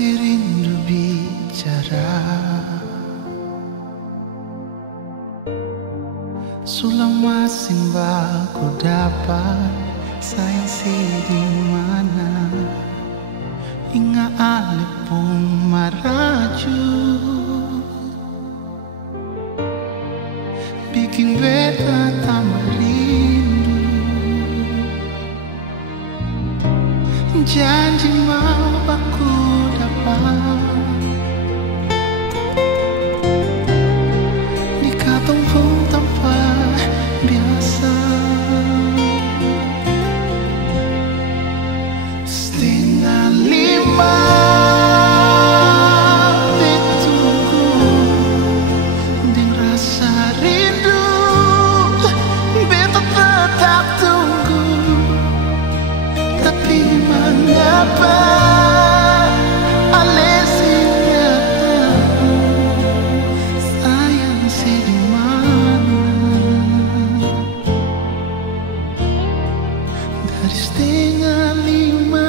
Hati rindu bicara, sulama simbal ku dapat sayang si di mana hingga ale pun maraju bikin beta tambah rindu. Janji mau aku dapat di katong pun tanpa biasa. Setengah lima ditunggu dengan rasa rindu, beta tetap tunggu. Tapi mengapa alesnya sayang si di mana dari setengah lima.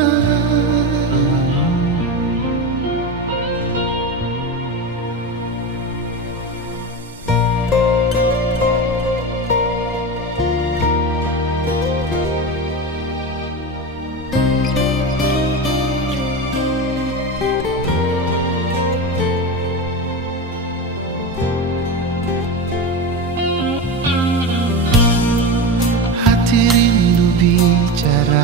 Hati rindu bicara,